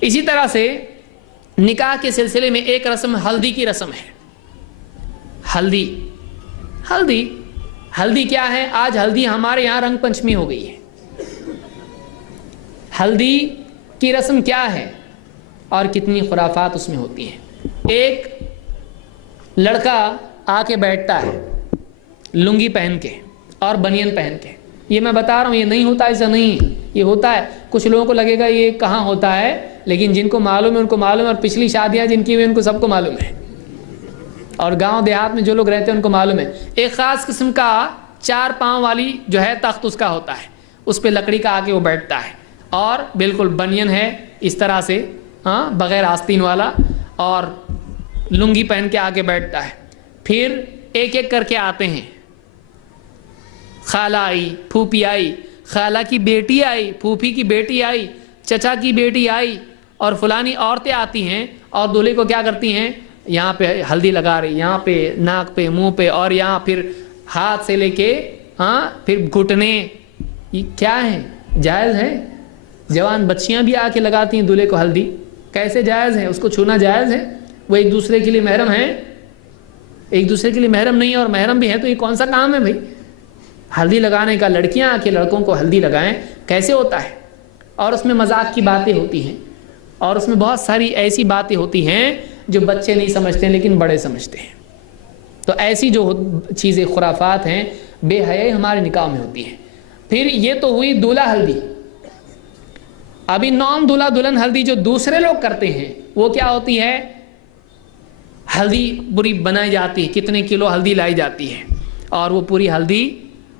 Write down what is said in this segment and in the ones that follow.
اسی طرح سے نکاح کے سلسلے میں ایک رسم ہلدی کی رسم ہے. ہلدی کیا ہے؟ آج ہلدی ہمارے یہاں رنگ پنچمی ہو گئی ہے. ہلدی کی رسم کیا ہے اور کتنی خرافات اس میں ہوتی ہیں. ایک لڑکا آ کے بیٹھتا ہے لنگی پہن کے اور بنین پہن کے. یہ میں بتا رہا ہوں، یہ نہیں ہوتا، ایسا نہیں ہے، یہ ہوتا ہے. کچھ لوگوں کو لگے گا یہ کہاں ہوتا ہے، لیکن جن کو معلوم ہے ان کو معلوم ہے، اور پچھلی شادیاں جن کی ہوئی ان کو سب کو معلوم ہے، اور گاؤں دیہات میں جو لوگ رہتے ہیں ان کو معلوم ہے. ایک خاص قسم کا 4 پاؤں والی جو ہے تخت اس کا ہوتا ہے، اس پہ لکڑی کا آ کے وہ بیٹھتا ہے، اور بالکل بنین ہے اس طرح سے، بغیر آستین والا، اور لنگی پہن کے آ کے بیٹھتا ہے. پھر ایک ایک کر کے آتے ہیں. خالہ آئی، پھوپھی آئی، خالہ کی بیٹی آئی، پھوپھی کی بیٹی آئی، چچا کی بیٹی آئی، اور فلانی عورتیں آتی ہیں، اور دولہے کو کیا کرتی ہیں، یہاں پہ ہلدی لگا رہی، یہاں پہ ناک پہ، منہ پہ، اور یہاں پھر ہاتھ سے لے کے پھر گھٹنے. یہ کیا ہے؟ جائز ہے؟ جوان بچیاں بھی آ کے لگاتی ہیں دولہے کو ہلدی. کیسے جائز ہے؟ اس کو چھونا جائز ہے؟ وہ ایک دوسرے کے لیے محرم ہیں؟ ایک دوسرے کے لیے محرم نہیں ہے، اور محرم بھی ہیں تو یہ کون سا کام ہے بھائی؟ ہلدی لگانے کا. لڑکیاں آ کے لڑکوں کو ہلدی لگائیں، کیسے ہوتا ہے؟ اور اس میں مذاق کی باتیں ہوتی ہیں، اور اس میں بہت ساری ایسی باتیں ہوتی ہیں جو بچے نہیں سمجھتے لیکن بڑے سمجھتے ہیں. تو ایسی جو چیزیں خرافات ہیں، بے حیائی ہمارے نکاح میں ہوتی ہیں. پھر یہ تو ہوئی دولہا ہلدی. ابھی نام دولہا دلہن ہلدی جو دوسرے لوگ کرتے ہیں وہ کیا ہوتی ہے؟ ہلدی پوری بنائی جاتی ہے، کتنے کلو ہلدی لائی جاتی ہے، اور وہ پوری ہلدی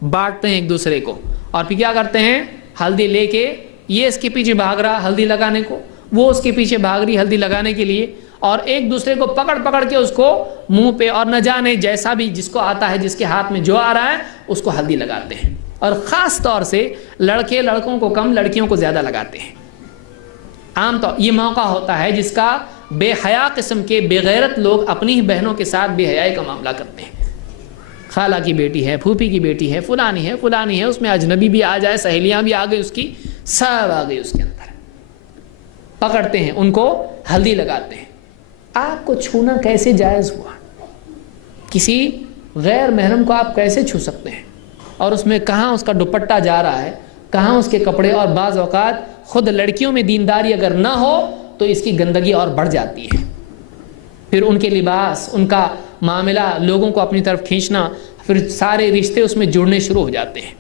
بانٹتے ہیں ایک دوسرے کو. اور پھر کیا کرتے ہیں؟ ہلدی لے کے یہ اس کے پیچھے بھاگ رہا ہلدی لگانے کو، وہ اس کے پیچھے بھاگ رہی ہلدی لگانے کے لیے، اور ایک دوسرے کو پکڑ پکڑ کے اس کو منہ پہ، اور نہ جانے جیسا بھی جس کو آتا ہے، جس کے ہاتھ میں جو آ رہا ہے اس کو ہلدی لگاتے ہیں. اور خاص طور سے لڑکے لڑکوں کو کم، لڑکیوں کو زیادہ لگاتے ہیں. عام طور یہ موقع ہوتا ہے جس کا بے حیا قسم کے بے غیرت لوگ اپنی ہی بہنوں کے ساتھ بے حیائی کا معاملہ کرتے ہیں. خالہ کی بیٹی ہے، پھوپھی کی بیٹی ہے، فلانی ہے، فلانی ہے، اس میں اجنبی بھی آ جائے، سہیلیاں بھی آ گئی، اس کی سب آ گئی اس کے اندر. پکڑتے ہیں ان کو، ہلدی لگاتے ہیں. آپ کو چھونا کیسے جائز ہوا؟ کسی غیر محرم کو آپ کیسے چھو سکتے ہیں؟ اور اس میں کہاں اس کا دوپٹہ جا رہا ہے، کہاں اس کے کپڑے. اور بعض اوقات خود لڑکیوں میں دینداری اگر نہ ہو تو اس کی گندگی اور بڑھ جاتی ہے. پھر ان کے لباس، ان کا معاملہ، لوگوں کو اپنی طرف کھینچنا، پھر سارے رشتے اس میں جڑنے شروع ہو جاتے ہیں.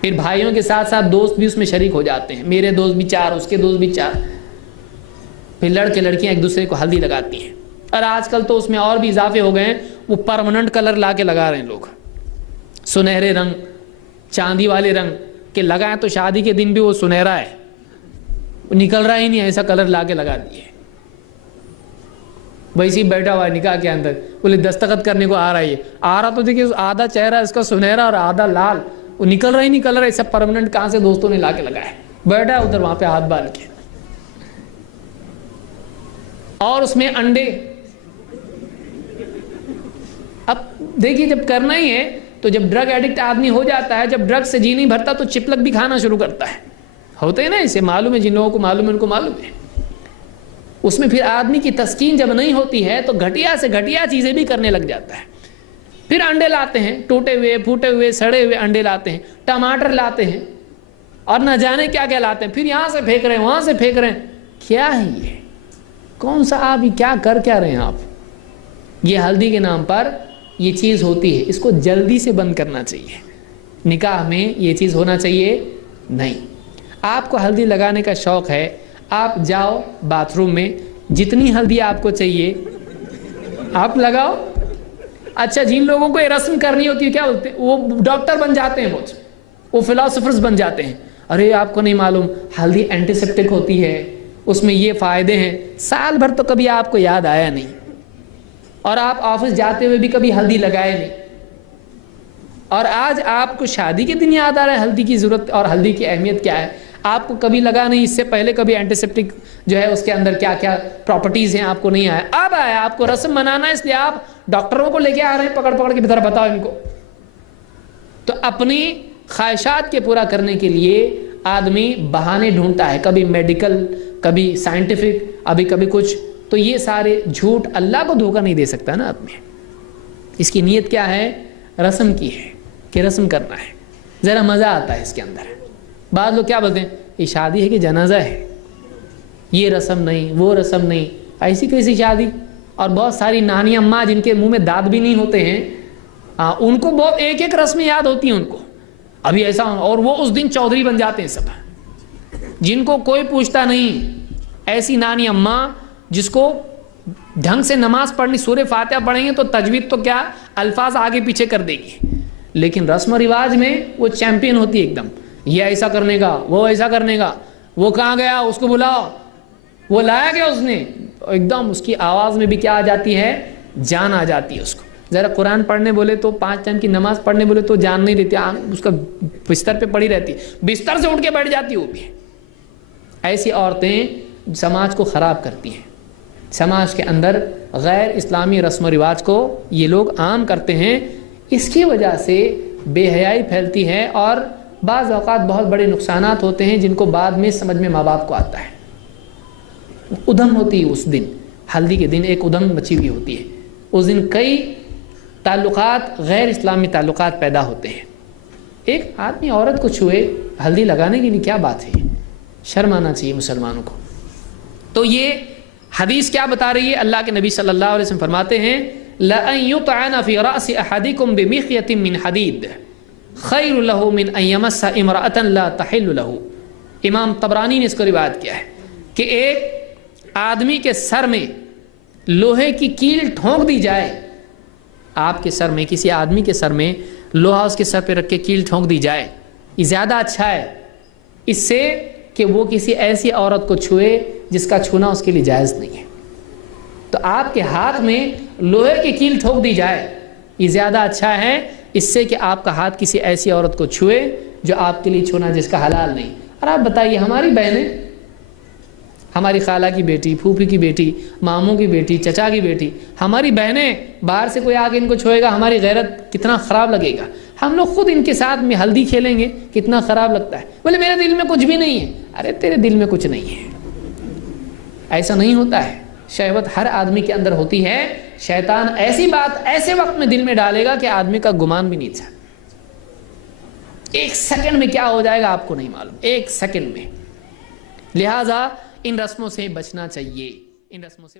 پھر بھائیوں کے ساتھ ساتھ دوست بھی اس میں شریک ہو جاتے ہیں، میرے دوست بھی 4، اس کے دوست بھی 4. پھر لڑکے لڑکیاں ایک دوسرے کو ہلدی لگاتی ہیں. اور آج کل تو اس میں اور بھی اضافے ہو گئے ہیں، وہ پرماننٹ کلر لا کے لگا رہے ہیں لوگ، سنہرے رنگ، چاندی والے رنگ کے لگائیں تو شادی کے دن بھی وہ سنہرا ہے، وہ نکل رہا ہی نہیں، ایسا کلر لا کے لگا دیے. ویسے ہی بیٹھا ہوا ہے نکاح کے اندر، بولے دستخط کرنے کو آ رہا ہے، آ رہا تو دیکھیے آدھا چہرہ اس کا سنہرا اور آدھا لال، وہ نکل رہا ہی نہیں کلر. ایسا پرماننٹ کہاں سے دوستوں نے لا کے لگایا ہے، بیٹھا ادھر وہاں پہ ہاتھ باندھ کے. اور اس میں انڈے. اب دیکھیے جب کرنا ہی ہے تو جب ڈرگ ایڈکٹ آدمی ہو جاتا ہے، جب ڈرگ سے جی نہیں بھرتا تو چپلک بھی کھانا شروع کرتا ہے. ہوتے ہیں نا اسے، معلوم ہے، جن لوگوں کو معلوم ہے ان کو معلوم ہے. اس میں پھر آدمی کی تسکین جب نہیں ہوتی ہے تو گھٹیا سے گھٹیا چیزیں بھی کرنے لگ جاتا ہے. پھر انڈے لاتے ہیں، ٹوٹے ہوئے، پھوٹے ہوئے، سڑے ہوئے انڈے لاتے ہیں، ٹماٹر لاتے ہیں، اور نہ جانے کیا کیا لاتے ہیں. پھر یہاں سے پھینک رہے ہیں، وہاں سے پھینک رہے ہیں. کیا ہے یہ؟ کون سا آپ کیا کر کیا رہے ہیں آپ؟ یہ ہلدی کے نام پر یہ چیز ہوتی ہے، اس کو جلدی سے بند کرنا چاہیے. نکاح میں یہ چیز ہونا چاہیے نہیں. آپ کو ہلدی لگانے کا شوق ہے، آپ جاؤ باتھ روم میں، جتنی ہلدی آپ کو چاہیے آپ لگاؤ. اچھا جن لوگوں کو یہ رسم کرنی ہوتی ہے کیا بولتے ہیں، وہ ڈاکٹر بن جاتے ہیں، وہ فلاسفرز بن جاتے ہیں. ارے آپ کو نہیں معلوم ہلدی اینٹی سیپٹک ہوتی ہے، اس میں یہ فائدے ہیں. سال بھر تو کبھی آپ کو یاد آیا نہیں، اور آپ آفس جاتے ہوئے بھی کبھی ہلدی لگائے نہیں. اور آج آپ کو شادی کے دن یاد آ رہا ہے ہلدی کی ضرورت اور ہلدی کی اہمیت کیا ہے. آپ کو کبھی لگا نہیں، اس سے پہلے کبھی اینٹی سیپٹک جو ہے اس کے اندر کیا کیا پراپرٹیز ہیں آپ کو نہیں آیا. اب آیا، آپ کو رسم منانا ہے اس لیے آپ ڈاکٹروں کو لے کے آ رہے ہیں پکڑ پکڑ کے، ذرا بتاؤ ان کو. تو اپنی خواہشات کے پورا کرنے کے لیے آدمی بہانے ڈھونڈتا ہے، کبھی میڈیکل کبھی سائنٹیفک، ابھی کبھی کچھ. تو یہ سارے جھوٹ اللہ کو دھوکہ نہیں دے سکتا نا آدمی. اس کی نیت کیا ہے؟ رسم کی ہے کہ رسم کرنا ہے، ذرا مزہ آتا ہے اس کے اندر. بعض لوگ کیا بولتے ہیں یہ شادی ہے کہ جنازہ ہے، یہ رسم نہیں وہ رسم نہیں. ایسی کیسی شادی؟ اور بہت ساری نانی اماں جن کے منہ میں دانت بھی نہیں ہوتے ہیں، ان کو بہت ایک ایک رسم یاد ہوتی ہیں ان کو ابھی ایسا، اور وہ اس دن چودھری بن جاتے ہیں سب، جن کو کوئی پوچھتا نہیں. ایسی نانی اماں جس کو ڈھنگ سے نماز پڑھنی، سورہ فاتحہ پڑھیں گے تو تجوید تو کیا الفاظ آگے پیچھے کر دے گی، لیکن رسم و رواج میں وہ چیمپئن ہوتی ہے ایک دم. یہ ایسا کرنے کا، وہ ایسا کرنے کا، وہ کہاں گیا اس کو بلاؤ، وہ لایا گیا اس نے، ایک دم اس کی آواز میں بھی کیا آ جاتی ہے؟ جان آ جاتی ہے اس کو. ذرا قرآن پڑھنے بولے تو 5 ٹائم کی نماز پڑھنے بولے تو جان نہیں دیتی، اس کا بستر پہ پڑی رہتی، بستر سے اٹھ کے بیٹھ جاتی وہ بھی. ایسی عورتیں سماج کو خراب کرتی ہیں. سماج کے اندر غیر اسلامی رسم و رواج کو یہ لوگ عام کرتے ہیں. اس کی وجہ سے بے حیائی پھیلتی ہے اور بعض اوقات بہت بڑے نقصانات ہوتے ہیں جن کو بعد میں سمجھ میں ماں باپ کو آتا ہے. ادھم ہوتی ہے اس دن، ہلدی کے دن ایک ادھم مچی ہوئی ہوتی ہے. اس دن کئی تعلقات، غیر اسلامی تعلقات پیدا ہوتے ہیں. ایک آدمی عورت کو چھوئے ہلدی لگانے کے لیے کیا بات ہے؟ شرم آنا چاہیے مسلمانوں کو. تو یہ حدیث کیا بتا رہی ہے؟ اللہ کے نبی صلی اللہ علیہ وسلم فرماتے ہیں لَأَن يُطْعَنَ فِي رَأْسِ أَحَدِكُمْ بِمِخْيَةٍ مِّنْ حَدِيدٍ خَيْرٌ لَهُ مِنْ أَن يَمَسَّ امْرَأَةً لَا تَحِلُّ لَهُ. امام طبرانی نے اس کو روایت کیا ہے کہ ایک آدمی کے سر میں لوہے کی کیل ٹھونک دی جائے، آپ کے سر میں، کسی آدمی کے سر میں لوہا اس کے سر پہ رکھ کے کیل ٹھونک دی جائے، یہ زیادہ اچھا ہے اس سے کہ وہ کسی ایسی عورت کو چھوئے جس کا چھونا اس کے لیے جائز نہیں ہے. تو آپ کے ہاتھ میں لوہے کی کیل ٹھوک دی جائے، یہ زیادہ اچھا ہے اس سے کہ آپ کا ہاتھ کسی ایسی عورت کو چھوئے جو آپ کے لیے چھونا جس کا حلال نہیں. اور آپ بتائیے ہماری بہنیں، ہماری خالہ کی بیٹی، پھوپھی کی بیٹی، ماموں کی بیٹی، چچا کی بیٹی، ہماری بہنیں باہر سے کوئی آگے ان کو چھوئے گا، ہماری غیرت کتنا خراب لگے گا. ہم لوگ خود ان کے ساتھ میں ہلدی کھیلیں گے کتنا خراب لگتا ہے. بولے میرے دل میں کچھ بھی نہیں ہے. ارے تیرے دل میں کچھ نہیں ہے، ایسا نہیں ہوتا ہے. شہوت ہر آدمی کے اندر ہوتی ہے. شیطان ایسی بات ایسے وقت میں دل میں ڈالے گا کہ آدمی کا گمان بھی نہیں تھا. ایک سیکنڈ میں کیا ہو جائے گا آپ کو نہیں معلوم، ایک سیکنڈ میں. لہٰذا ان رسموں سے بچنا چاہیے، ان رسموں سے